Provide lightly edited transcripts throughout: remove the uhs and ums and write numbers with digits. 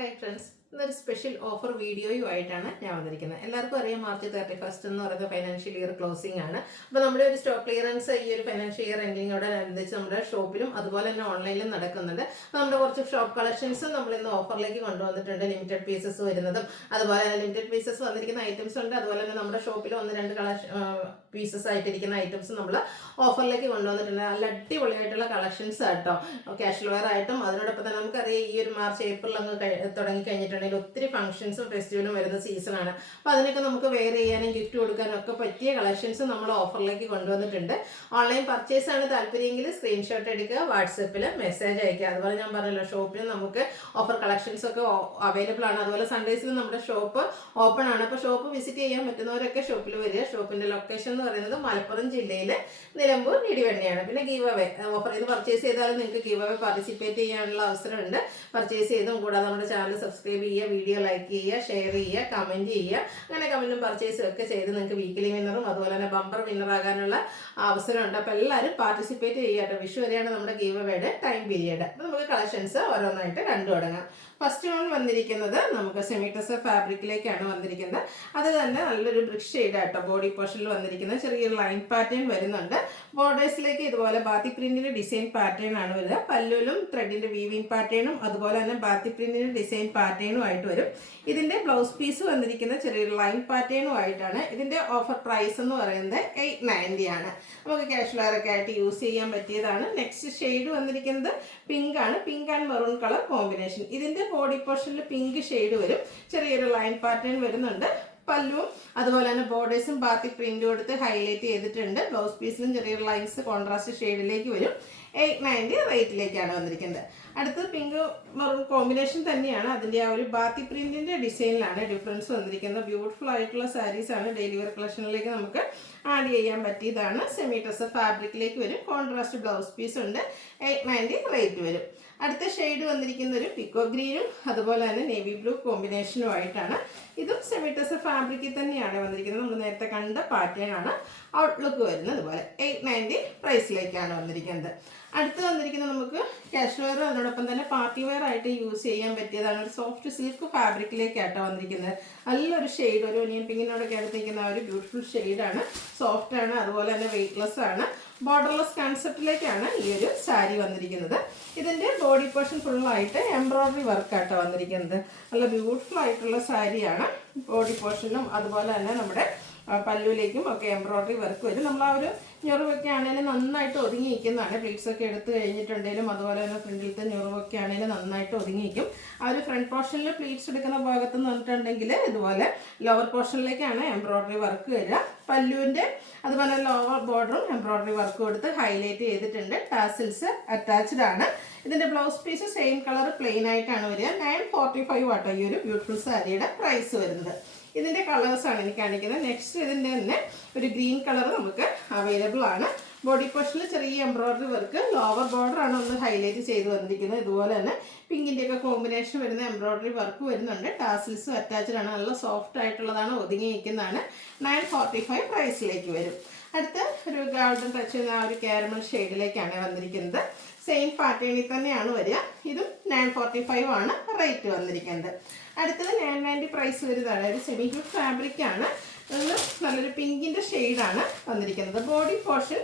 Hi friends, ഇന്നൊരു special offer വീഡിയോയുമായിട്ടാണ് ഞാൻ വന്നിരിക്കുന്നത്. എല്ലാവർക്കും അറിയാം, മാർച്ച് 31 എന്ന് പറയുന്നത് ഫൈനാൻഷ്യൽ ഇയർ ക്ലോസിംഗ് ആണ്. അപ്പോൾ നമ്മുടെ ഒരു സ്റ്റോക്ക് ക്ലിയറൻസ് ഈ ഒരു ഫൈനാൻഷ്യൽ ഇയർ എൻഡിങ്ങോടനുബന്ധിച്ച് നമ്മുടെ ഷോപ്പിലും അതുപോലെ തന്നെ ഓൺലൈനിലും നടക്കുന്നുണ്ട്. അപ്പോൾ നമ്മുടെ കുറച്ച് ഷോപ്പ് കളക്ഷൻസും നമ്മൾ ഇന്ന് ഓഫറിലേക്ക് കൊണ്ടുവന്നിട്ടുണ്ട്. ലിമിറ്റഡ് പീസസ് വരുന്നതും അതുപോലെ തന്നെ ലിമിറ്റഡ് പീസസ് വന്നിരിക്കുന്ന ഐറ്റംസ് ഉണ്ട്. അതുപോലെ തന്നെ നമ്മുടെ ഷോപ്പിൽ 1-2 പീസസ് ആയിട്ടിരിക്കുന്ന ഐറ്റംസ് നമ്മൾ ഓഫറിലേക്ക് കൊണ്ടുവന്നിട്ടുണ്ട്. നല്ല അടിപൊളിയായിട്ടുള്ള കളക്ഷൻസ് ആട്ടോ, ക്യാഷ് വെയർ ആയിട്ടും. അതിനോടൊപ്പം തന്നെ നമുക്കറിയാം ഈ ഒരു മാർച്ച് ഏപ്രിൽ അങ്ങ് തുടങ്ങി കഴിഞ്ഞിട്ടുണ്ടെങ്കിൽ ഒത്തിരി ഫംഗ്ഷൻസും ഫെസ്റ്റിവലും വരുന്ന സീസണാണ്. അപ്പോൾ അതിനൊക്കെ നമുക്ക് വെയർ ചെയ്യാനും ഗിഫ്റ്റ് കൊടുക്കാനും ഒക്കെ പറ്റിയ കളക്ഷൻസ് നമ്മൾ ഓഫറിലേക്ക് കൊണ്ടുവന്നിട്ടുണ്ട്. ഓൺലൈൻ പർച്ചേസ് ആണ് താല്പര്യമെങ്കിൽ സ്ക്രീൻഷോട്ട് എടുക്കുക, വാട്സപ്പിൽ മെസ്സേജ് അയക്കുക. അതുപോലെ ഞാൻ പറഞ്ഞല്ലോ, ഷോപ്പിൽ നമുക്ക് ഓഫർ കളക്ഷൻസ് ഒക്കെ അവൈലബിൾ ആണ്. അതുപോലെ സൺഡേസിൽ നമ്മുടെ ഷോപ്പ് ഓപ്പൺ ആണ്. അപ്പോൾ ഷോപ്പ് വിസിറ്റ് ചെയ്യാൻ പറ്റുന്നവരൊക്കെ ഷോപ്പിൽ വരിക. ഷോപ്പിൻ്റെ ലൊക്കേഷൻ എന്ന് പറയുന്നത് മലപ്പുറം ജില്ലയിലെ നിലമ്പൂർ ഇടിവണ്ണിയാണ്. പിന്നെ ഗീവ് അവേ ഓഫർ ചെയ്ത് പർച്ചേസ് ചെയ്താലും നിങ്ങൾക്ക് ഗീവ് അവേ പാർട്ടിസിപ്പേറ്റ് ചെയ്യാനുള്ള അവസരമുണ്ട്. പർച്ചേസ് ചെയ്തും കൂടാതെ നമ്മുടെ ചാനൽ സബ്സ്ക്രൈബ് ചെയ്യുക, വീഡിയോ ലൈക്ക് ചെയ്യുക, ഷെയർ ചെയ്യുക, കമൻറ്റ് ചെയ്യുക. അങ്ങനെ കമൻറ്റും പർച്ചേസും ഒക്കെ ചെയ്ത് നിങ്ങൾക്ക് വീക്കിലി വിന്നറും അതുപോലെ തന്നെ ബമ്പർ വിന്നറാകാനുള്ള അവസരമുണ്ട്. അപ്പോൾ എല്ലാവരും പാർട്ടിസിപ്പേറ്റ് ചെയ്യുക. വിഷു വരെയാണ് നമ്മുടെ ഗീവ് അവേയുടെ ടൈം പീരിയഡ്. അപ്പോൾ നമുക്ക് കളക്ഷൻസ് ഓരോന്നായിട്ട് കണ്ടു തുടങ്ങാം. ഫസ്റ്റ് വൺ വന്നിരിക്കുന്നത് നമുക്ക് സെമി ടെസർ ഫാബ്രിക്കിലേക്കാണ് വന്നിരിക്കുന്നത്. അത് തന്നെ നല്ലൊരു ബ്രിക്ക് ഷെയ്ഡ് ആട്ടോ. ബോഡി പോർഷനിൽ വന്നിരിക്കുന്ന ചെറിയൊരു ലൈൻ പാറ്റേൺ വരുന്നുണ്ട്. ബോർഡേഴ്സിലേക്ക് ഇതുപോലെ ബാത്തി പ്രിന്റിന്റെ ഡിസൈൻ പാറ്റേൺ ആണ് വരിക. പല്ലുവിലും ത്രെഡിന്റെ വീവിംഗ് പാറ്റേണും അതുപോലെ തന്നെ ബാത്തി പ്രിന്റിന്റെ ഡിസൈൻ പാറ്റേണും ആയിട്ട് വരും. ഇതിന്റെ ബ്ലൗസ് പീസ് വന്നിരിക്കുന്ന ചെറിയൊരു ലൈൻ പാറ്റേണും ആയിട്ടാണ്. ഇതിന്റെ ഓഫർ പ്രൈസ് എന്ന് പറയുന്നത് 890 ആണ്. നമുക്ക് ക്യാഷ് വെയർ ഒക്കെ ആയിട്ട് യൂസ് ചെയ്യാൻ പറ്റിയതാണ്. നെക്സ്റ്റ് ഷെയ്ഡ് വന്നിരിക്കുന്നത് പിങ്ക് ആണ്. Pink and maroon colour combination. ഇതിന്റെ ബോഡി പോർഷനിൽ പിങ്ക് ഷെയ്ഡ് വരും. ചെറിയൊരു ലൈൻ പാറ്റേൺ വരുന്നുണ്ട്. പല്ലുവും അതുപോലെ തന്നെ ബോർഡേഴ്സും ബാത്തി പ്രിന്റ് കൊടുത്ത് ഹൈലൈറ്റ് ചെയ്തിട്ടുണ്ട്. ബ്ലൗസ് പീസിലും ചെറിയൊരു ലൈൻസ് കോൺട്രാസ്റ്റ് ഷെയ്ഡിലേക്ക് വരും. 890 റേറ്റിലേക്കാണ് വന്നിരിക്കുന്നത്. അടുത്തത് പിങ്ക് മെറൂൺ കോമ്പിനേഷൻ തന്നെയാണ്. അതിൻ്റെ ആ ഒരു ബാത്തി പ്രിന്റിന്റെ ഡിസൈനിലാണ് ഡിഫറൻസ് വന്നിരിക്കുന്നത്. ബ്യൂട്ടിഫുൾ ആയിട്ടുള്ള സാരീസ് ആണ്. ഡെയിലി വെയർ കളക്ഷനിലേക്ക് നമുക്ക് ആഡ് ചെയ്യാൻ പറ്റിയതാണ്. സെമി ടെസർ ഫാബ്രിക്കിലേക്ക് വരും. കോൺട്രാസ്റ്റ് ബ്ലൗസ് പീസ് ഉണ്ട്. 890 റേറ്റ് വരും. അടുത്ത ഷെയ്ഡ് വന്നിരിക്കുന്ന ഒരു പിക്കോ ഗ്രീനും അതുപോലെ തന്നെ നേവി ബ്ലൂ കോമ്പിനേഷനും ആയിട്ടാണ്. ഇതും സെമി ടെസർ ഫാബ്രിക്കിൽ തന്നെയാണ് വന്നിരിക്കുന്നത്. നമ്മൾ നേരത്തെ കണ്ട പാറ്റേൺ ആണ് ഔട്ട്ലുക്ക് വരുന്നത്. അതുപോലെ 890 പ്രൈസിലേക്കാണ് വന്നിരിക്കുന്നത്. അടുത്ത് വന്നിരിക്കുന്നത് നമുക്ക് ക്യാഷ് വെയർ അതിനോടൊപ്പം തന്നെ പാർട്ടി വെയർ ആയിട്ട് യൂസ് ചെയ്യാൻ പറ്റിയതാണ്. ഒരു സോഫ്റ്റ് സിൽക്ക് ഫാബ്രിക്കിലേക്കാട്ടോ വന്നിരിക്കുന്നത്. നല്ലൊരു ഷെയ്ഡ്, ഒരു ഒനിയൻ പിങ്കിനോടൊക്കെ അടുത്തിരിക്കുന്ന ആ ഒരു ബ്യൂട്ടിഫുൾ ഷെയ്ഡാണ്. സോഫ്റ്റ് ആണ്, അതുപോലെ തന്നെ വെയ്റ്റ്ലെസ് ആണ്. ബോർഡർലെസ് കൺസെപ്റ്റിലേക്കാണ് ഈ ഒരു സാരി വന്നിരിക്കുന്നത്. ഇതിൻ്റെ ബോഡി പോർഷൻ ഫുള്ളായിട്ട് എംബ്രോയ്ഡറി വർക്കാട്ടോ വന്നിരിക്കുന്നത്. നല്ല ബ്യൂട്ടിഫുൾ ആയിട്ടുള്ള സാരിയാണ്. ബോഡി പോർഷനും അതുപോലെ തന്നെ നമ്മുടെ പല്ലുവിലേക്കും ഒക്കെ എംബ്രോയ്ഡറി വർക്ക് വരും. നമ്മൾ ആ ഒരു ഞൊറിവൊക്കെ ആണെങ്കിലും നന്നായിട്ട് ഒതുങ്ങി നിൽക്കുന്നതാണ്. പ്ലീറ്റ്സൊക്കെ എടുത്ത് കഴിഞ്ഞിട്ടുണ്ടെങ്കിലും അതുപോലെ തന്നെ ഫ്രണ്ടിലത്തെ ഞൊറിവൊക്കെ ആണെങ്കിലും നന്നായിട്ട് ഒതുങ്ങി നിൽക്കും. ആ ഒരു ഫ്രണ്ട് പോർഷനിൽ പ്ലീറ്റ്സ് എടുക്കുന്ന ഭാഗത്ത് നിന്ന് പറഞ്ഞിട്ടുണ്ടെങ്കിൽ ഇതുപോലെ ലോവർ പോർഷനിലേക്കാണ് എംബ്രോയ്ഡറി വർക്ക് വരിക. പല്ലുവിൻ്റെ അതുപോലെ ലോവർ ബോർഡറും എംബ്രോയ്ഡറി വർക്ക് കൊടുത്ത് ഹൈലൈറ്റ് ചെയ്തിട്ടുണ്ട്. ടാസിൽസ് അറ്റാച്ച്ഡ് ആണ്. ഇതിൻ്റെ blouse piece same colour plain ആയിട്ടാണ് വരിക. 945 ആട്ടോ ഈ ഒരു ബ്യൂട്ടിഫുൾ സാരിയുടെ പ്രൈസ് വരുന്നത്. ഇതിൻ്റെ കളേഴ്സാണ് എനിക്ക് കാണിക്കുന്നത്. നെക്സ്റ്റ് ഇതിൻ്റെ തന്നെ ഒരു ഗ്രീൻ കളർ നമുക്ക് അവൈലബിൾ ആണ്. ബോഡി പോർഷനിൽ ചെറിയ എംബ്രോയ്ഡറി വർക്ക്, ലോവർ ബോർഡറാണ് ഒന്ന് ഹൈലൈറ്റ് ചെയ്ത് വന്നിരിക്കുന്നത്. ഇതുപോലെ തന്നെ പിങ്കിൻ്റെയൊക്കെ കോമ്പിനേഷൻ വരുന്ന എംബ്രോയ്ഡറി വർക്ക് വരുന്നുണ്ട്. ടാസിൽസും അറ്റാച്ച്ഡ് ആണ്. നല്ല സോഫ്റ്റ് ആയിട്ടുള്ളതാണ്, ഒതുങ്ങി നിൽക്കുന്നതാണ്. 945 പ്രൈസിലേക്ക് വരും. അടുത്ത ഒരു ഗോൾഡൻ ടച്ച് ചെയ്യുന്ന ആ ഒരു കാരമൽ ഷെയ്ഡിലേക്കാണ് വന്നിരിക്കുന്നത്. സെയിം പാറ്റേണിൽ തന്നെയാണ് വരിക. ഇതും 945 ആണ് റേറ്റ് വന്നിരിക്കുന്നത്. അടുത്തത് 990 പ്രൈസ് വരുന്നതാണ്. ഒരു സെമി ക്യൂട്ട് ഫാബ്രിക് ആണ്. നല്ലൊരു പിങ്കിൻ്റെ ഷെയ്ഡാണ് വന്നിരിക്കുന്നത്. ബോഡി പോർഷൻ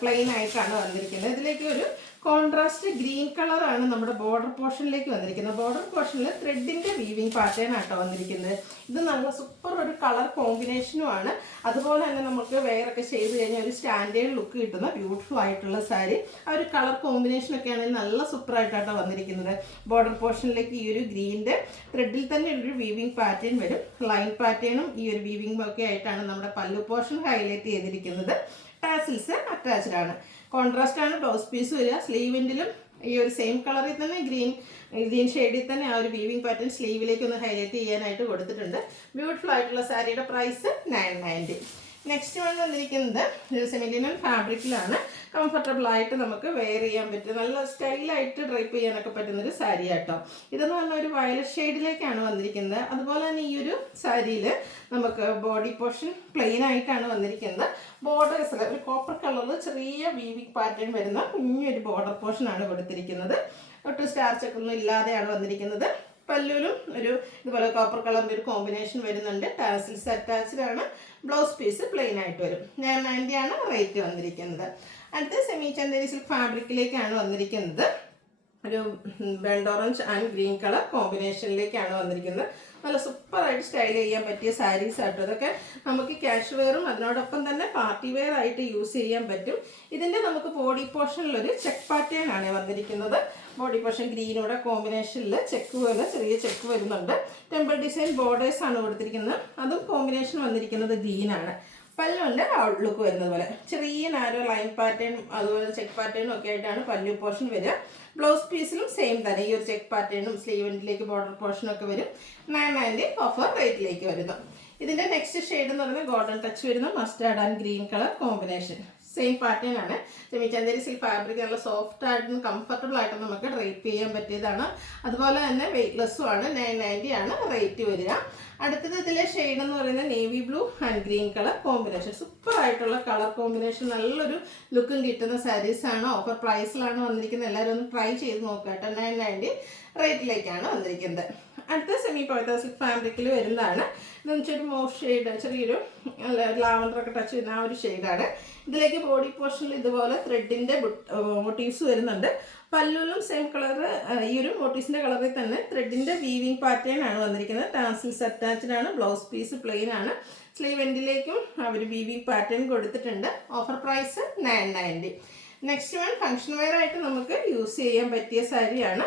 പ്ലെയിൻ ആയിട്ടാണ് വന്നിരിക്കുന്നത്. ഇതിലേക്ക് ഒരു കോൺട്രാസ്റ്റ് ഗ്രീൻ കളറാണ് നമ്മുടെ ബോർഡർ പോർഷനിലേക്ക് വന്നിരിക്കുന്നത്. ബോർഡർ പോർഷനിൽ ത്രെഡിൻ്റെ വീവിങ് പാറ്റേൺ ആട്ടോ വന്നിരിക്കുന്നത്. ഇത് നല്ല സൂപ്പർ ഒരു കളർ കോമ്പിനേഷനുമാണ്. അതുപോലെ തന്നെ നമുക്ക് വെയറൊക്കെ ചെയ്ത് കഴിഞ്ഞാൽ ഒരു സ്റ്റാൻഡേർഡ് ലുക്ക് കിട്ടുന്ന ബ്യൂട്ടിഫുൾ ആയിട്ടുള്ള സാരി. ആ ഒരു കളർ കോമ്പിനേഷനൊക്കെ ആണെങ്കിൽ നല്ല സൂപ്പറായിട്ടാട്ടോ വന്നിരിക്കുന്നത്. ബോർഡർ പോർഷനിലേക്ക് ഈ ഒരു ഗ്രീനിൻ്റെ ത്രെഡിൽ തന്നെ ഒരു വീവിങ് പാറ്റേൺ വരും. ലൈൻ പാറ്റേണും ഈ ഒരു വീവിങ് ഒക്കെ ആയിട്ടാണ് നമ്മുടെ പല്ലു പോർഷൻ ഹൈലൈറ്റ് ചെയ്തിരിക്കുന്നത്. ടാസിൽസ് അറ്റാച്ച്ഡ് ആണ്. കോൺട്രാസ്റ്റ് ആണ് ബ്ലൗസ് പീസ് വരിക. സ്ലീവിൻ്റിലും ഈ ഒരു സെയിം കളറിൽ തന്നെ ഗ്രീൻ ഷെയ്ഡിൽ തന്നെ ആ ഒരു വീവിംഗ് പാറ്റേൺ സ്ലീവിലേക്ക് ഒന്ന് ഹൈലൈറ്റ് ചെയ്യാനായിട്ട് കൊടുത്തിട്ടുണ്ട്. ബ്യൂട്ടിഫുൾ ആയിട്ടുള്ള സാരിയുടെ പ്രൈസ് 990. നെക്സ്റ്റ് വൺ വന്നിരിക്കുന്നത് ഒരു സെമിലിനൻ ഫാബ്രിക്കിലാണ്. കംഫർട്ടബിൾ ആയിട്ട് നമുക്ക് വെയർ ചെയ്യാൻ പറ്റും. നല്ല സ്റ്റൈലായിട്ട് ഡ്രൈപ്പ് ചെയ്യാനൊക്കെ പറ്റുന്നൊരു സാരി ആട്ടോ. ഇതെന്ന് പറഞ്ഞാൽ ഒരു വയലറ്റ് ഷെയ്ഡിലേക്കാണ് വന്നിരിക്കുന്നത്. അതുപോലെ തന്നെ ഈ ഒരു സാരിയിൽ നമുക്ക് ബോഡി പോർഷൻ പ്ലെയിൻ ആയിട്ടാണ് വന്നിരിക്കുന്നത്. ബോർഡേഴ്സിൽ ഒരു കോപ്പർ കളറിൽ ചെറിയ വീവിംഗ് പാറ്റേൺ വരുന്ന കുഞ്ഞൊരു ബോർഡർ പോർഷനാണ് കൊടുത്തിരിക്കുന്നത്. ഒട്ടും സ്റ്റാർച്ചൊക്കെ ഒന്നും ഇല്ലാതെയാണ് വന്നിരിക്കുന്നത്. പല്ലുവിലും ഒരു ഇതുപോലെ കോപ്പർ കളറിൻ്റെ ഒരു കോമ്പിനേഷൻ വരുന്നുണ്ട്. ടാസിൽസ് അറ്റാച്ച്ഡ് ആണ്. ബ്ലൗസ് പീസ് പ്ലെയിൻ ആയിട്ട് വരും. 990 ആണ് റേറ്റ് വന്നിരിക്കുന്നത്. അടുത്ത സെമി ചന്ദേരി സിൽക്ക് ഫാബ്രിക്കിലേക്കാണ് വന്നിരിക്കുന്നത്. ഒരു bend orange and green colour കോമ്പിനേഷനിലേക്കാണ് വന്നിരിക്കുന്നത്. നല്ല സൂപ്പറായിട്ട് സ്റ്റൈൽ ചെയ്യാൻ പറ്റിയ സാരീസ് ആട്ടോ ഇതൊക്കെ. നമുക്ക് ക്യാഷ് വെയറും അതിനോടൊപ്പം തന്നെ പാർട്ടി വെയർ ആയിട്ട് യൂസ് ചെയ്യാൻ പറ്റും. ഇതിൻ്റെ നമുക്ക് ബോഡി പോർഷനിലൊരു ചെക്ക് പാറ്റേൺ ആണ് വന്നിരിക്കുന്നത്. ബോഡി പോർഷൻ ഗ്രീനോടെ കോമ്പിനേഷനിൽ ചെക്ക് പോലെ ചെറിയ ചെക്ക് വരുന്നുണ്ട്. ടെമ്പിൾ ഡിസൈൻ ബോർഡേഴ്സ് ആണ് കൊടുത്തിരിക്കുന്നത്. അതും കോമ്പിനേഷൻ വന്നിരിക്കുന്നത് ഗ്രീനാണ്. പല്ലുവിൻ്റെ ഔട്ട്ലുക്ക് വരുന്നത് പോലെ ചെറിയ നാരോ ലൈൻ പാറ്റേൺ അതുപോലെ ചെക്ക് പാറ്റേണും ഒക്കെ ആയിട്ടാണ് പല്ലു പോർഷൻ വരിക. ബ്ലൗസ് പീസിലും സെയിം തന്നെ ഈ ഒരു ചെക്ക് പാറ്റേണും സ്ലീവിലേക്ക് ബോർഡർ പോർഷനും ഒക്കെ വരും. 990 ഓഫർ റേറ്റിലേക്ക് വരുന്നു. ഇതിൻ്റെ നെക്സ്റ്റ് ഷെയ്ഡ് എന്ന് പറയുന്നത് ഗോൾഡൻ ടച്ച് വരുന്ന mustard and green colour combination. Same pattern ആണ്. സെമി ചന്ദേരി സിൽക്ക് ഫാബ്രിക് നല്ല സോഫ്റ്റ് ആയിട്ടും കംഫർട്ടബിൾ ആയിട്ടും നമുക്ക് ഡ്രൈപ്പ് ചെയ്യാൻ പറ്റിയതാണ്. അതുപോലെ തന്നെ വെയ്റ്റ്ലെസ്സും ആണ്. 990 ആണ് റേറ്റ് വരിക. അടുത്തത് ഇതിലെ ഷെയ്ഡ് എന്ന് പറയുന്നത് navy blue and green colour combination. Super ആയിട്ടുള്ള കളർ കോമ്പിനേഷൻ, നല്ലൊരു ലുക്കും കിട്ടുന്ന സാരീസാണ്. ഓഫർ പ്രൈസിലാണ് വന്നിരിക്കുന്നത്. എല്ലാവരും ഒന്ന് ട്രൈ ചെയ്ത് നോക്കുക കേട്ടോ. 990 റേറ്റിലേക്കാണ് വന്നിരിക്കുന്നത്. അടുത്ത സെമി പവിത്ര സിൽക്ക് ഫാബ്രിക്കിൽ വരുന്നതാണ്. ഇതെന്ന് വെച്ചാൽ ഒരു മോഫ് ഷെയ്ഡ്, ചെറിയൊരു ലാവൻഡറൊക്കെ ടച്ച് ചെയ്യുന്ന ആ ഒരു ഷെയ്ഡാണ്. ഇതിലേക്ക് ബോഡി പോർഷനിൽ ഇതുപോലെ ത്രെഡിൻ്റെ മോട്ടീവ്സ് വരുന്നുണ്ട്. പല്ലുവിലും സെയിം കളർ, ഈ ഒരു മോട്ടീവ്സിൻ്റെ കളറിൽ തന്നെ ത്രെഡിൻ്റെ വീവിങ് പാറ്റേൺ ആണ് വന്നിരിക്കുന്നത്. ടാസിൽസ് അറ്റാച്ച്ഡ് ആണ്. ബ്ലൗസ് പീസ് പ്ലെയിൻ ആണ്. സ്ലീവ് എൻഡിലേക്കും അവർ വീവിങ് പാറ്റേൺ കൊടുത്തിട്ടുണ്ട്. Offer price 990. Next one function wear ആയിട്ട് നമുക്ക് യൂസ് ചെയ്യാൻ പറ്റിയ സാരിയാണ്.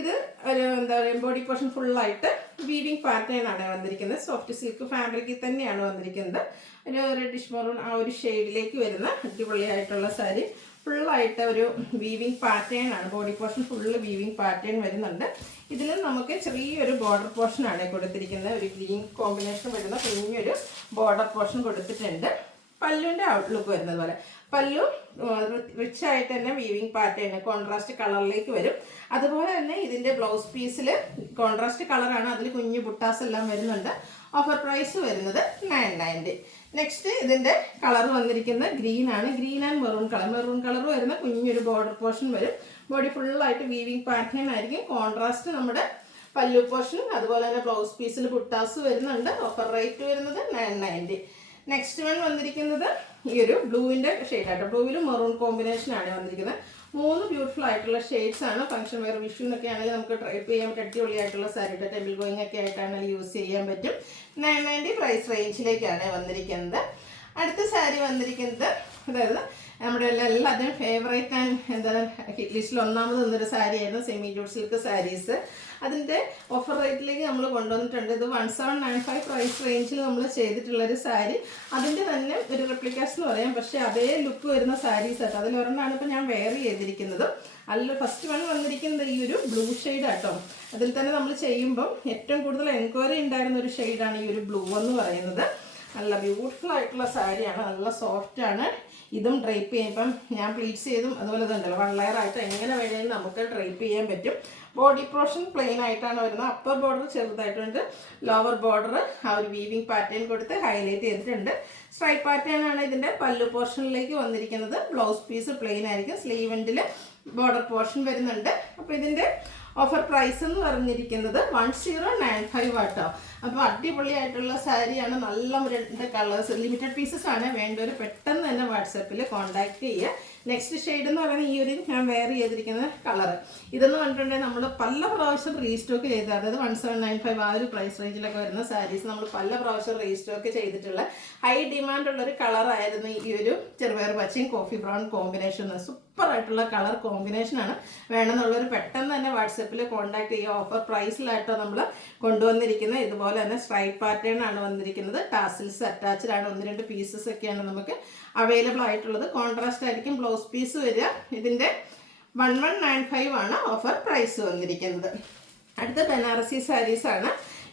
ഇത് ഒരു എന്താ പറയുക ബോഡി പോർഷൻ ഫുള്ളായിട്ട് വീവിങ് പാറ്റേൺ ആണ് വന്നിരിക്കുന്നത്. സോഫ്റ്റ് സിൽക്ക് ഫാബ്രിക്കിൽ തന്നെയാണ് വന്നിരിക്കുന്നത്. ഒരു റെഡിഷ് മെറൂൺ ആ ഒരു ഷെയ്ഡിലേക്ക് വരുന്ന അടിപൊളിയായിട്ടുള്ള സാരി. ഫുള്ളായിട്ട് ഒരു വീവിങ് പാറ്റേൺ ആണ്. Body portion full weaving pattern വരുന്നുണ്ട്. ഇതിൽ നമുക്ക് ചെറിയൊരു ബോർഡർ പോർഷൻ ആണ് കൊടുത്തിരിക്കുന്നത്. ഒരു ഗ്രീൻ കോമ്പിനേഷൻ വരുന്ന കുഞ്ഞൊരു ബോർഡർ പോർഷൻ കൊടുത്തിട്ടുണ്ട്. പല്ലുവിൻ്റെ ഔട്ട്ലുക്ക് വരുന്നത് പോലെ പല്ലു റിച്ച് ആയിട്ട് തന്നെ വീവിങ് പാറ്റേൺ കോൺട്രാസ്റ്റ് കളറിലേക്ക് വരും. അതുപോലെ തന്നെ ഇതിൻ്റെ ബ്ലൗസ് പീസിൽ കോൺട്രാസ്റ്റ് കളറാണ്. അതിൽ കുഞ്ഞു ബുട്ടാസ് എല്ലാം വരുന്നുണ്ട്. ഓഫർ പ്രൈസ് വരുന്നത് 990. നെക്സ്റ്റ് ഇതിൻ്റെ കളർ വന്നിരിക്കുന്നത് ഗ്രീൻ ആണ്. Green and maroon colour. Maroon colour വരുന്ന കുഞ്ഞൊരു ബോർഡർ പോർഷൻ വരും. ബോഡി ഫുള്ളായിട്ട് വീവിങ് പാറ്റേൺ ആയിരിക്കും. കോൺട്രാസ്റ്റ് നമ്മുടെ പല്ലു പോർഷൻ അതുപോലെ തന്നെ ബ്ലൗസ് പീസിൽ ബുട്ടാസ് വരുന്നുണ്ട്. ഓഫർ റേറ്റ് വരുന്നത് 990. നെക്സ്റ്റ് വൺ വന്നിരിക്കുന്നത് ഈ ഒരു ബ്ലൂവിൻ്റെ ഷെയ്ഡായിട്ട്. ബ്ലൂവിലും മെറൂൺ കോമ്പിനേഷനാണ് വന്നിരിക്കുന്നത്. 3 ബ്യൂട്ടിഫുൾ ആയിട്ടുള്ള ഷെയ്ഡ്സ് ആണ്. ഫംഗ്ഷൻ വെയർ വിഷുവിനൊക്കെ ആണെങ്കിൽ നമുക്ക് ട്രൈപ്പ് ചെയ്യാൻ പറ്റും. അടിപൊളിയായിട്ടുള്ള സാരിയുടെ ടെമ്പിൾ ഗോയിങ് ഒക്കെ ആയിട്ടാണെങ്കിൽ യൂസ് ചെയ്യാൻ പറ്റും. 990 പ്രൈസ് റേഞ്ചിലേക്കാണ് വന്നിരിക്കുന്നത്. അടുത്ത സാരി വന്നിരിക്കുന്നത് അതായത് നമ്മുടെ എല്ലാവരുടെയും ഫേവറേറ്റ് ആൻഡ് എന്താണ് ഹിറ്റ് ലിസ്റ്റിൽ ഒന്നാമത് നിന്നൊരു സാരിയായിരുന്നു സെമി ജൂട്ട് സിൽക്ക് സാരീസ്. അതിൻ്റെ ഓഫർ റേറ്റിലേക്ക് നമ്മൾ കൊണ്ടുവന്നിട്ടുണ്ട്. ഇത് 1795 പ്രൈസ് റേഞ്ചിൽ നമ്മൾ ചെയ്തിട്ടുള്ളൊരു സാരി. അതിൻ്റെ തന്നെ ഒരു റെപ്ലിക്കാസ് എന്ന് പറയാം. പക്ഷേ അതേ ലുക്ക് വരുന്ന സാരീസ് ആട്ടോ. അതിലൊരെണ്ണമാണ് ഇപ്പോൾ ഞാൻ വെയർ ചെയ്തിരിക്കുന്നത്. അതിൽ ഫസ്റ്റ് വൺ വന്നിരിക്കുന്നത് ഈ ഒരു ബ്ലൂ ഷെയ്ഡ് ആട്ടോ. അതിൽ തന്നെ നമ്മൾ ചെയ്യുമ്പം ഏറ്റവും കൂടുതൽ എൻക്വയറി ഉണ്ടായിരുന്ന ഒരു ഷെയ്ഡാണ് ഈ ഒരു ബ്ലൂ എന്ന് പറയുന്നത്. നല്ല ബ്യൂട്ടിഫുൾ ആയിട്ടുള്ള സാരിയാണ്. നല്ല സോഫ്റ്റ് ആണ്. ഇതും ഡ്രൈപ്പ് ചെയ്യുമ്പം ഞാൻ പ്ലീറ്റ്സ് ചെയ്തും അതുപോലെ ഇതുണ്ടല്ലോ 1 ലെയർ ആയിട്ട് എങ്ങനെ വേണമെങ്കിലും നമുക്ക് ഡ്രൈപ്പ് ചെയ്യാൻ പറ്റും. ബോഡി പോർഷൻ പ്ലെയിൻ ആയിട്ടാണ് വരുന്നത്. അപ്പർ ബോർഡർ ചെറുതായിട്ടുണ്ട്. ലോവർ ബോർഡർ ആ ഒരു വീവിങ് പാറ്റേൺ കൊടുത്ത് ഹൈലൈറ്റ് ചെയ്തിട്ടുണ്ട്. സ്ട്രൈപ്പ് പാറ്റേൺ ആണ് ഇതിൻ്റെ പല്ലു പോർഷനിലേക്ക് വന്നിരിക്കുന്നത്. ബ്ലൗസ് പീസ് പ്ലെയിൻ ആയിരിക്കും. സ്ലീവ് എൻഡിൽ ബോർഡർ പോർഷൻ വരുന്നുണ്ട്. അപ്പോൾ ഇതിൻ്റെ ഓഫർ പ്രൈസ് എന്ന് പറഞ്ഞിരിക്കുന്നത് 1095 ആട്ടോ. അപ്പോൾ അടിപൊളിയായിട്ടുള്ള സാരിയാണ്. നല്ല 2 കളേഴ്സ് ലിമിറ്റഡ് പീസസ് ആണ്. വേണ്ടവർ പെട്ടെന്ന് തന്നെ വാട്സാപ്പിൽ കോൺടാക്ട് ചെയ്യുക. നെക്സ്റ്റ് ഷെയ്ഡ് എന്ന് പറയുന്നത് ഈ ഒരു ഞാൻ വെയർ ചെയ്തിരിക്കുന്ന കളർ. ഇതെന്ന് പറഞ്ഞിട്ടുണ്ടെങ്കിൽ നമ്മൾ പല പ്രാവശ്യം റീസ്റ്റോക്ക് ചെയ്ത്, അതായത് 1795 ആ ഒരു പ്രൈസ് റേഞ്ചിലൊക്കെ വരുന്ന സാരീസ് നമ്മൾ പല പ്രാവശ്യം റീസ്റ്റോക്ക് ചെയ്തിട്ടുള്ള ഹൈ ഡിമാൻഡുള്ളൊരു കളറായിരുന്നു ഈ ഒരു ചെറുപയർ പച്ചയും കോഫി ബ്രൗൺ കോമ്പിനേഷൻ. സൂപ്പറായിട്ടുള്ള കളർ കോമ്പിനേഷനാണ്. വേണമെന്നുള്ളവർ പെട്ടെന്ന് തന്നെ വാട്സപ്പിൽ കോൺടാക്ട് ചെയ്യുക. ഓഫർ പ്രൈസിലായിട്ടോ നമ്മൾ കൊണ്ടുവന്നിരിക്കുന്നത്. ഇതുപോലെ തന്നെ സ്ട്രൈപ്പ് പാറ്റേൺ ആണ് വന്നിരിക്കുന്നത്. ടാസിൽസ് അറ്റാച്ച്ഡ് ആണ്. 1-2 പീസസ് ഒക്കെയാണ് നമുക്ക് അവൈലബിൾ ആയിട്ടുള്ളത്. കോൺട്രാസ്റ്റ് ആയിരിക്കും ബ്ലൗസ് പീസ് വരിക. ഇതിൻ്റെ 1195 ആണ് ഓഫർ പ്രൈസ് വന്നിരിക്കുന്നത്. അടുത്ത ബനാറസി സാരീസാണ്.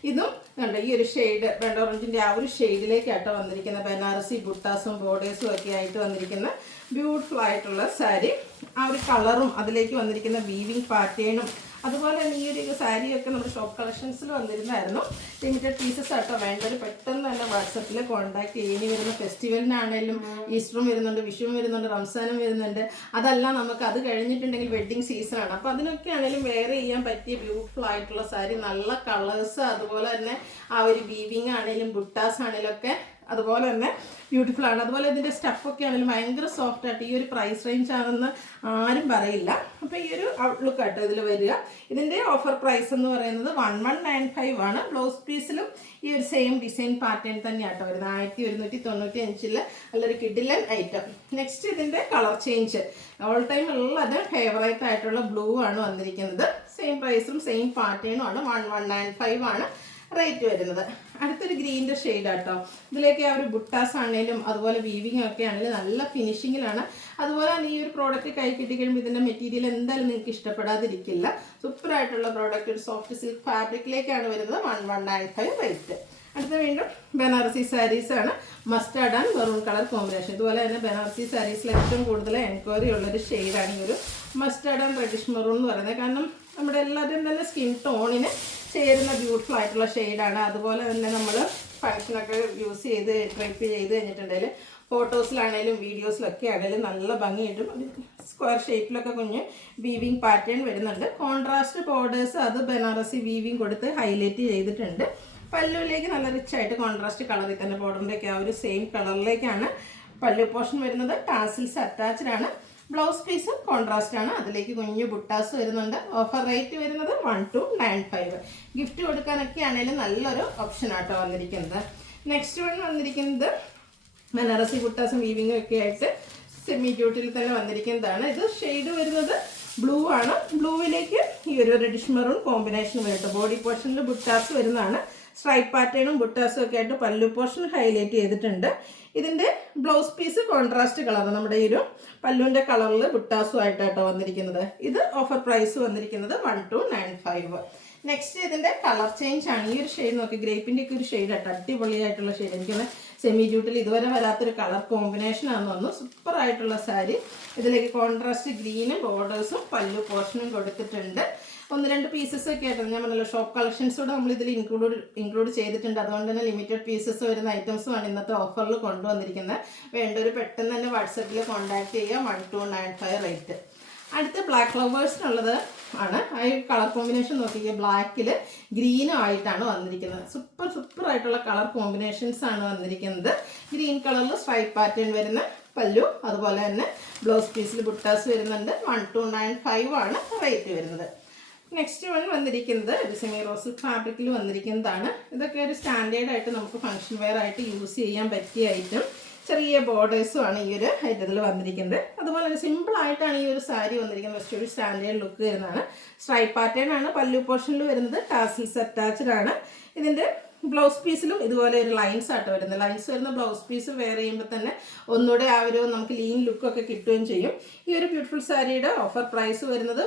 ഇതും കണ്ടോ ഈ ഒരു ഷെയ്ഡ് റെഡ് ഓറഞ്ചിൻ്റെ ആ ഒരു ഷെയ്ഡിലേക്കാട്ടോ വന്നിരിക്കുന്ന ബനാറസി ബുട്ടാസും ബോർഡേഴ്സും ഒക്കെ ആയിട്ട് വന്നിരിക്കുന്ന ബ്യൂട്ടിഫുൾ ആയിട്ടുള്ള സാരി. ആ ഒരു കളറും അതിലേക്ക് വന്നിരിക്കുന്ന വീവിങ് പാറ്റേണും അതുപോലെ തന്നെ ഈ ഒരു സാരിയൊക്കെ നമ്മുടെ ഷോപ്പ് കളക്ഷൻസിൽ വന്നിരുന്നായിരുന്നു. ലിമിറ്റഡ് പീസസ് ആട്ടോ. വേണ്ടവർ പെട്ടെന്ന് തന്നെ വാട്സപ്പിൽ കോൺടാക്ട് ചെയ്യും. ഇനി വരുന്ന ഫെസ്റ്റിവലിനാണേലും ഈസ്റ്ററും വരുന്നുണ്ട്, വിഷുവും വരുന്നുണ്ട്, റംസാനും വരുന്നുണ്ട്. അതല്ല നമുക്ക് അത് കഴിഞ്ഞിട്ടുണ്ടെങ്കിൽ വെഡ്ഡിങ് സീസണാണ്. അപ്പോൾ അതിനൊക്കെ ആണെങ്കിലും വെയർ ചെയ്യാൻ പറ്റിയ ബ്യൂട്ടിഫുൾ ആയിട്ടുള്ള സാരി, നല്ല കളേഴ്സ്, അതുപോലെ തന്നെ ആ ഒരു വീവിങ് ആണെങ്കിലും ബുട്ടാസ് ആണെങ്കിലും ഒക്കെ അതുപോലെ തന്നെ ബ്യൂട്ടിഫുൾ ആണ്. അതുപോലെ ഇതിൻ്റെ സ്റ്റഫൊക്കെ ആണെങ്കിലും ഭയങ്കര സോഫ്റ്റ് ആയിട്ട്. ഈ ഒരു പ്രൈസ് റേഞ്ച് ആണെന്ന് ആരും പറയില്ല. അപ്പോൾ ഈ ഒരു ഔട്ട്ലുക്ക് ആട്ടോ ഇതിൽ വരിക. ഇതിൻ്റെ ഓഫർ പ്രൈസ് എന്ന് പറയുന്നത് 1195 ആണ്. ബ്ലൗസ് പീസിലും ഈ ഒരു സെയിം ഡിസൈൻ പാറ്റേൺ തന്നെയാട്ടോ വരുന്നത്. 1195 നല്ലൊരു കിഡിലൻ ഐറ്റം. നെക്സ്റ്റ് ഇതിൻ്റെ കളർ ചേഞ്ച് ഓൾ ടൈം ഉള്ളത് ഫേവറേറ്റ് ആയിട്ടുള്ള ബ്ലൂ ആണ് വന്നിരിക്കുന്നത്. സെയിം പ്രൈസും സെയിം പാറ്റേണും ആണ്. 1195 ആണ് റേറ്റ് വരുന്നത്. അടുത്തൊരു ഗ്രീൻ്റെ ഷെയ്ഡ് ആട്ടോ. ഇതിലേക്ക് ആ ഒരു ബുട്ടാസ് ആണെങ്കിലും അതുപോലെ വീവിങ് ഒക്കെ ആണെങ്കിലും നല്ല ഫിനിഷിങ്ങിലാണ്. അതുപോലെ തന്നെ ഈ ഒരു പ്രോഡക്റ്റ് കൈ കിട്ടിക്കഴിയുമ്പോൾ ഇതിൻ്റെ മെറ്റീരിയൽ എന്തായാലും നിങ്ങൾക്ക് ഇഷ്ടപ്പെടാതിരിക്കില്ല. സൂപ്പറായിട്ടുള്ള പ്രോഡക്റ്റ്, ഒരു സോഫ്റ്റ് സിൽക്ക് ഫാബ്രിക്കിലേക്കാണ് വരുന്നത്. 1195 റേറ്റ്. അടുത്ത വീണ്ടും ബനാറസി സാരീസ് ആണ്. Mustard and maroon colour combination. ഇതുപോലെ തന്നെ ബനാറസി സാരീസിൽ ഏറ്റവും കൂടുതൽ എൻക്വയറി ഉള്ളൊരു ഷെയ്ഡാണ് ഈ ഒരു മസ്റ്റാർഡ് ആൻഡ് റെഡിഷ് മെറൂൺ എന്ന് പറയുന്നത്. കാരണം നമ്മുടെ എല്ലാവരുടെയും തന്നെ സ്കിൻ ടോണിന് ചേരുന്ന ബ്യൂട്ടിഫുൾ ആയിട്ടുള്ള ഷെയ്ഡാണ്. അതുപോലെ തന്നെ നമ്മൾ ഫങ്ഷനൊക്കെ യൂസ് ചെയ്ത് ഡ്രൈപ്പ് ചെയ്ത് കഴിഞ്ഞിട്ടുണ്ടെങ്കിൽ ഫോട്ടോസിലാണേലും വീഡിയോസിലൊക്കെ ആണെങ്കിലും നല്ല ഭംഗിയായിട്ടും സ്ക്വയർ ഷേപ്പിലൊക്കെ കുഞ്ഞ് വീവിങ് പാറ്റേൺ വരുന്നുണ്ട്. കോൺട്രാസ്റ്റ് ബോർഡേഴ്സ് അത് ബനാറസി വീവിങ് കൊടുത്ത് ഹൈലൈറ്റ് ചെയ്തിട്ടുണ്ട്. പല്ലുവിലേക്ക് നല്ല റിച്ച് ആയിട്ട് കോൺട്രാസ്റ്റ് കളറിൽ തന്നെ ബോർഡറിൻ്റെയൊക്കെ ആ ഒരു സെയിം കളറിലേക്കാണ് പല്ലു പോർഷൻ വരുന്നത്. ടാസിൽസ് അറ്റാച്ച്ഡ് ആണ്. ബ്ലൗസ് പീസും കോൺട്രാസ്റ്റ് ആണ്. അതിലേക്ക് കുഞ്ഞു ബുട്ടാസ് വരുന്നുണ്ട്. ഓഫർ റേറ്റ് വരുന്നത് 1295. ഗിഫ്റ്റ് കൊടുക്കാനൊക്കെ ആണെങ്കിലും നല്ലൊരു ഓപ്ഷൻ ആട്ടോ വന്നിരിക്കുന്നത്. നെക്സ്റ്റ് വൺ വന്നിരിക്കുന്നത് ബനാറസി ബുട്ടാസും വീവിങ്ങും ഒക്കെ ആയിട്ട് സെമി ഡ്യൂട്ടിൽ തന്നെ വന്നിരിക്കുന്നതാണ്. ഇത് ഷെയ്ഡ് വരുന്നത് ബ്ലൂ ആണ്. ബ്ലൂവിലേക്ക് ഈ ഒരു റെഡിഷ് മെറൂൺ കോമ്പിനേഷൻ വരുന്നത്. ബോഡി പോർഷനിൽ ബുട്ടാസ് വരുന്നതാണ്. സ്ട്രൈപ്പ് പാറ്റേണും ബുട്ടാസും ഒക്കെ ആയിട്ട് പല്ലു പോർഷൻ ഹൈലൈറ്റ് ചെയ്തിട്ടുണ്ട്. ഇതിൻ്റെ ബ്ലൗസ് പീസ് കോൺട്രാസ്റ്റ് കളർ, നമ്മുടെ ഈ ഒരു പല്ലുവിൻ്റെ കളറിൽ ബുട്ടാസും ആയിട്ടാട്ടോ വന്നിരിക്കുന്നത്. ഇത് ഓഫർ പ്രൈസ് വന്നിരിക്കുന്നത് 1295. നെക്സ്റ്റ് ഇതിൻ്റെ കളർ ചേഞ്ച് ആണ്. ഈ ഒരു ഷെയ്ഡ് നോക്കി, ഗ്രേപ്പിൻ്റെ ഒക്കെ ഒരു ഷെയ്ഡ് ആട്ടോ. അടിപൊളിയായിട്ടുള്ള ഷെയ്ഡ്. എനിക്കൊന്ന് സെമി ഡ്യൂട്ടിൽ ഇതുവരെ വരാത്തൊരു കളർ കോമ്പിനേഷൻ ആണെന്ന് തോന്നുന്നു. സൂപ്പർ ആയിട്ടുള്ള സാരി. ഇതിലേക്ക് കോൺട്രാസ്റ്റ് ഗ്രീനും ബോർഡേഴ്സും പല്ലു പോർഷനും കൊടുത്തിട്ടുണ്ട്. 1-2 പീസസ് ഒക്കെ ആയിട്ട് ഞാൻ പറഞ്ഞല്ലോ, ഷോപ്പ് കളക്ഷൻസോടെ നമ്മൾ ഇതിൽ ഇൻക്ലൂഡ് ചെയ്തിട്ടുണ്ട്. അതുകൊണ്ട് തന്നെ ലിമിറ്റഡ് പീസസ് വരുന്ന ഐറ്റംസുമാണ് ഇന്നത്തെ ഓഫറിൽ കൊണ്ടുവന്നിരിക്കുന്നത്. വേണ്ടവർ പെട്ടെന്ന് തന്നെ വാട്സപ്പിൽ കോൺടാക്ട് ചെയ്യുക. 1295 റേറ്റ്. അടുത്ത ബ്ലാക്ക് ഫ്ലവേഴ്സിനുള്ളത് ആണ്. ആ ഒരു കളർ കോമ്പിനേഷൻ നോക്കിക്കുക, ബ്ലാക്കിൽ ഗ്രീനും ആയിട്ടാണ് വന്നിരിക്കുന്നത്. സൂപ്പർ ആയിട്ടുള്ള കളർ കോമ്പിനേഷൻസ് ആണ് വന്നിരിക്കുന്നത്. ഗ്രീൻ കളറിൽ സ്ട്രൈപ്പ് പാറ്റേൺ വരുന്ന പല്ലു, അതുപോലെ തന്നെ ബ്ലൗസ് പീസിൽ ബുട്ടാസ് വരുന്നുണ്ട്. 1295 ആണ് റേറ്റ് വരുന്നത്. നെക്സ്റ്റ് വൺ വന്നിരിക്കുന്നത് ഒരു സെമി റോസ് ഫാബ്രിക്കിൽ വന്നിരിക്കുന്നതാണ്. ഇതൊക്കെ ഒരു സ്റ്റാൻഡേർഡ് ആയിട്ട് നമുക്ക് ഫംഗ്ഷൻ വെയർ ആയിട്ട് യൂസ് ചെയ്യാൻ പറ്റിയ ഐറ്റം. ചെറിയ ബോർഡേഴ്സും ആണ് ഈ ഒരു ഐറ്റത്തിൽ വന്നിരിക്കുന്നത്. അതുപോലെ തന്നെ സിമ്പിളായിട്ടാണ് ഈ ഒരു സാരി വന്നിരിക്കുന്നത്. പക്ഷേ ഒരു സ്റ്റാൻഡേർഡ് ലുക്ക് വരുന്നതാണ്. സ്ട്രൈപ്പ് പാറ്റേൺ ആണ് പല്ലു പോർഷനിൽ വരുന്നത്. ടാസിൽസ് അറ്റാച്ച്ഡ് ആണ്. ഇതിൻ്റെ ബ്ലൗസ് പീസിലും ഇതുപോലെ ഒരു ലൈൻസ് ആട്ടോ വരുന്നത്. ലൈൻസ് വരുന്ന ബ്ലൗസ് പീസ് വെയർ ചെയ്യുമ്പോൾ തന്നെ ഒന്നുകൂടെ ആ ഒരു നമുക്ക് ലീൻ ലുക്കൊക്കെ കിട്ടുകയും ചെയ്യും. ഈ ഒരു ബ്യൂട്ടിഫുൾ സാരിയുടെ ഓഫർ പ്രൈസ് വരുന്നത്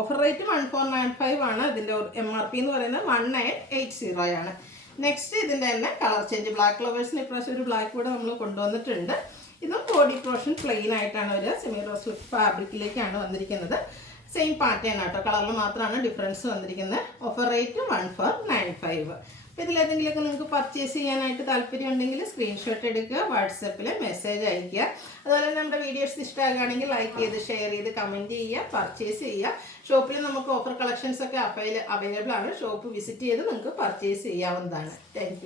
ഓഫർ റേറ്റ് 1495 ആണ്. ഇതിൻ്റെ MRP എന്ന് പറയുന്നത് 1980 ആണ്. നെക്സ്റ്റ് ഇതിൻ്റെ തന്നെ കളർ ചേഞ്ച്. ബ്ലാക്ക് ഫ്ലവേഴ്സിന് ഇപ്രാവശ്യം ഒരു ബ്ലാക്ക് കൂടെ നമ്മൾ കൊണ്ടുവന്നിട്ടുണ്ട്. ഇതും ബോഡി പോർഷൻ പ്ലെയിൻ ആയിട്ടാണ് വരിക. സെമി റോസ് ഫാബ്രിക്കിലേക്കാണ് വന്നിരിക്കുന്നത്. സെയിം പാറ്റേൺ ആട്ടോ, കളറിൽ മാത്രമാണ് ഡിഫറൻസ് വന്നിരിക്കുന്നത്. Offer rate 1495. അപ്പോൾ ഇതിലേതെങ്കിലുമൊക്കെ നിങ്ങൾക്ക് പർച്ചേസ് ചെയ്യാനായിട്ട് താല്പര്യം ഉണ്ടെങ്കിൽ സ്ക്രീൻഷോട്ട് എടുക്കുക, വാട്സപ്പിൽ മെസ്സേജ് അയയ്ക്കുക. അതുപോലെ നമ്മുടെ വീഡിയോസ് ഇഷ്ടമാകുകയാണെങ്കിൽ ലൈക്ക് ചെയ്ത് ഷെയർ ചെയ്ത് കമൻറ്റ് ചെയ്യുക, പർച്ചേസ് ചെയ്യുക. ഷോപ്പിൽ നമുക്ക് ഓഫർ കളക്ഷൻസ് ഒക്കെ അവൈലബിൾ ആണ്. ഷോപ്പ് വിസിറ്റ് ചെയ്ത് നിങ്ങൾക്ക് പർച്ചേസ് ചെയ്യാവുന്നതാണ്. താങ്ക്